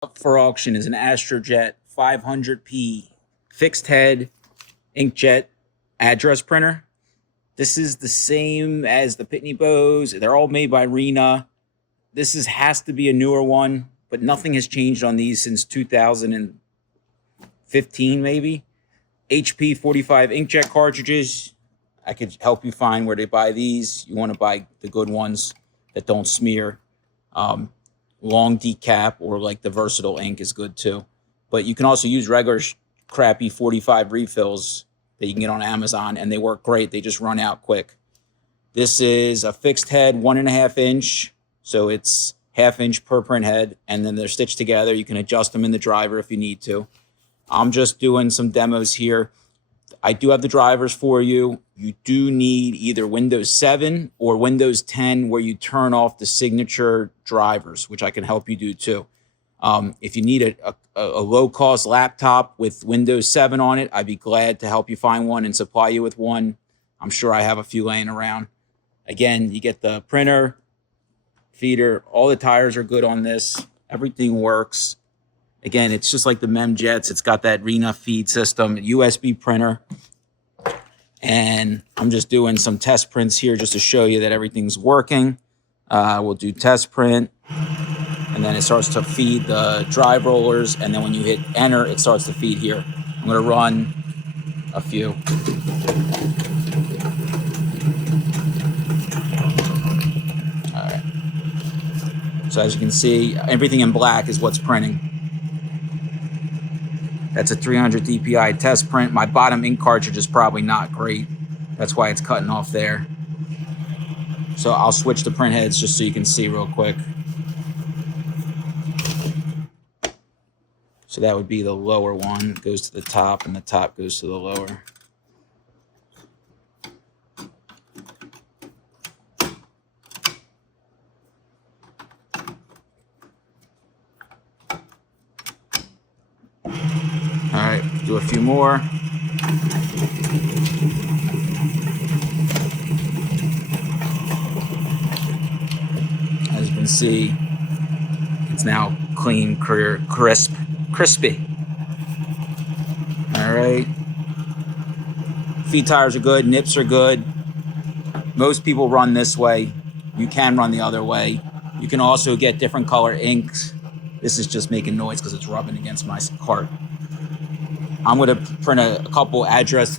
Up for auction is an Astrojet 500P fixed head inkjet address printer. This is the same as the Pitney Bowes. They're all made by Rena. This has to be a newer one, but nothing has changed on these since 2015, maybe. HP 45 inkjet cartridges. I could help you find where to buy these. You want to buy the good ones that don't smear. Long decap or like the versatile ink is good too. But you can also use regular crappy 45 refills that you can get on Amazon, and they work great. They just run out quick. This is a fixed head, 1.5 inch. So it's 1/2 inch per print head, and then they're stitched together. You can adjust them in the driver if you need to. I'm just doing some demos here. I do have the drivers for you. You do need either Windows 7 or Windows 10 where you turn off the signature drivers, which I can help you do too. If you need a low-cost laptop with Windows 7 on it, I'd be glad to help you find one and supply you with one. I'm sure I have a few laying around. Again, you get the printer, feeder, all the tires are good on this. Everything works. Again, it's just like the Memjets. It's got that Rena feed system, USB printer. And I'm just doing some test prints here just to show you that everything's working. We'll do test print. And then it starts to feed the drive rollers. And then when you hit enter, it starts to feed here. I'm going to run a few. All right. So as you can see, everything in black is what's printing. That's a 300 DPI test print. My bottom ink cartridge is probably not great. That's why it's cutting off there. So I'll switch the print heads just so you can see real quick. So that would be the lower one, goes to the top, and the top goes to the lower. All right, do a few more. As you can see, it's now clean, crispy. All right. Feed tires are good, nips are good. Most people run this way. You can run the other way. You can also get different color inks. This is just making noise because it's rubbing against my cart. I'm going to print a couple address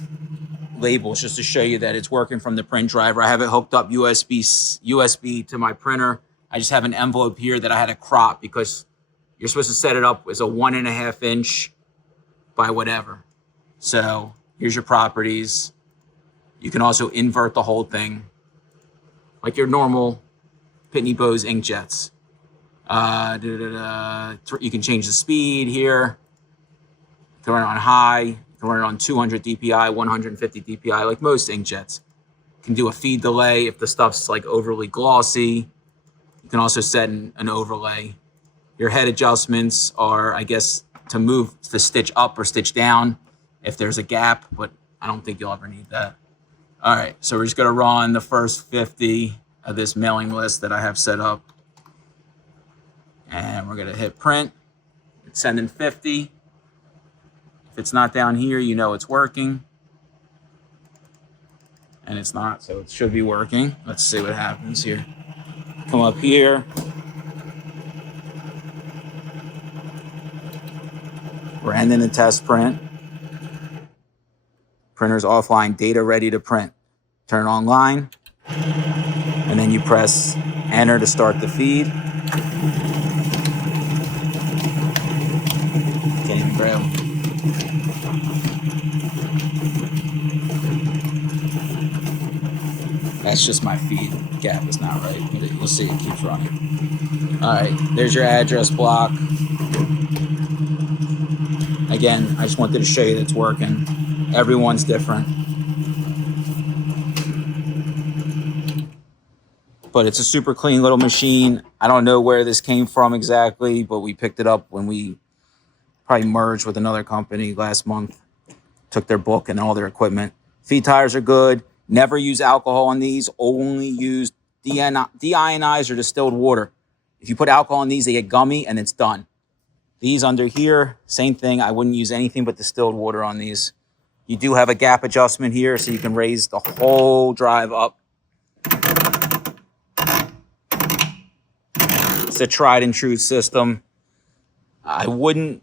labels just to show you that it's working from the print driver. I have it hooked up USB to my printer. I just have an envelope here that I had to crop because you're supposed to set it up as a 1.5 inch by whatever. So here's your properties. You can also invert the whole thing like your normal Pitney Bowes inkjets. You can change the speed here. You can run it on high. You can run it on 200 DPI, 150 DPI, like most inkjets. You can do a feed delay if the stuff's like overly glossy. You can also set an overlay. Your head adjustments are, I guess, to move the stitch up or stitch down if there's a gap, but I don't think you'll ever need that. All right, so we're just gonna run the first 50 of this mailing list that I have set up. And we're gonna hit print. It's sending 50. If it's not down here, you know it's working. And it's not, so it should be working. Let's see what happens here. Come up here. We're ending the test print. Printer's offline, data ready to print. Turn it online, and then you press enter to start the feed. Can't even grab. That's just my feed. Gap is not right, but you'll see it keeps running. All right, there's your address block. Again, I just wanted to show you that it's working. Everyone's different. But it's a super clean little machine. I don't know where this came from exactly, but we picked it up when we probably merged with another company last month. Took their book and all their equipment. Feed tires are good. Never use alcohol on these. Only use deionized or distilled water. If you put alcohol in these, they get gummy and it's done. These under here, same thing. I wouldn't use anything but distilled water on these. You do have a gap adjustment here, so you can raise the whole drive up. It's a tried and true system. I'm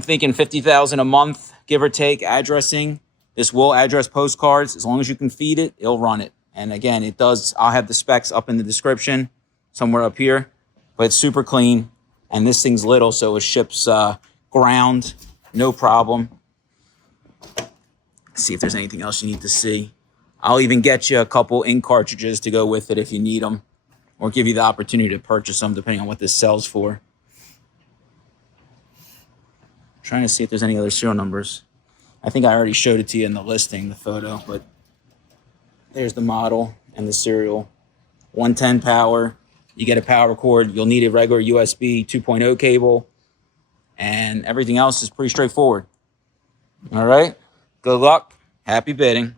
thinking $50,000 a month, give or take, addressing. This will address postcards. As long as you can feed it, it'll run it. And again, it does. I'll have the specs up in the description, somewhere up here. But it's super clean. And this thing's little, so it ships ground, no problem. Let's see if there's anything else you need to see. I'll even get you a couple ink cartridges to go with it if you need them, or give you the opportunity to purchase them depending on what this sells for. I'm trying to see if there's any other serial numbers. I think I already showed it to you in the listing, the photo, but there's the model and the serial. 110 power. You get a power cord. You'll need a regular USB 2.0 cable, and everything else is pretty straightforward. All right. Good luck. Happy bidding.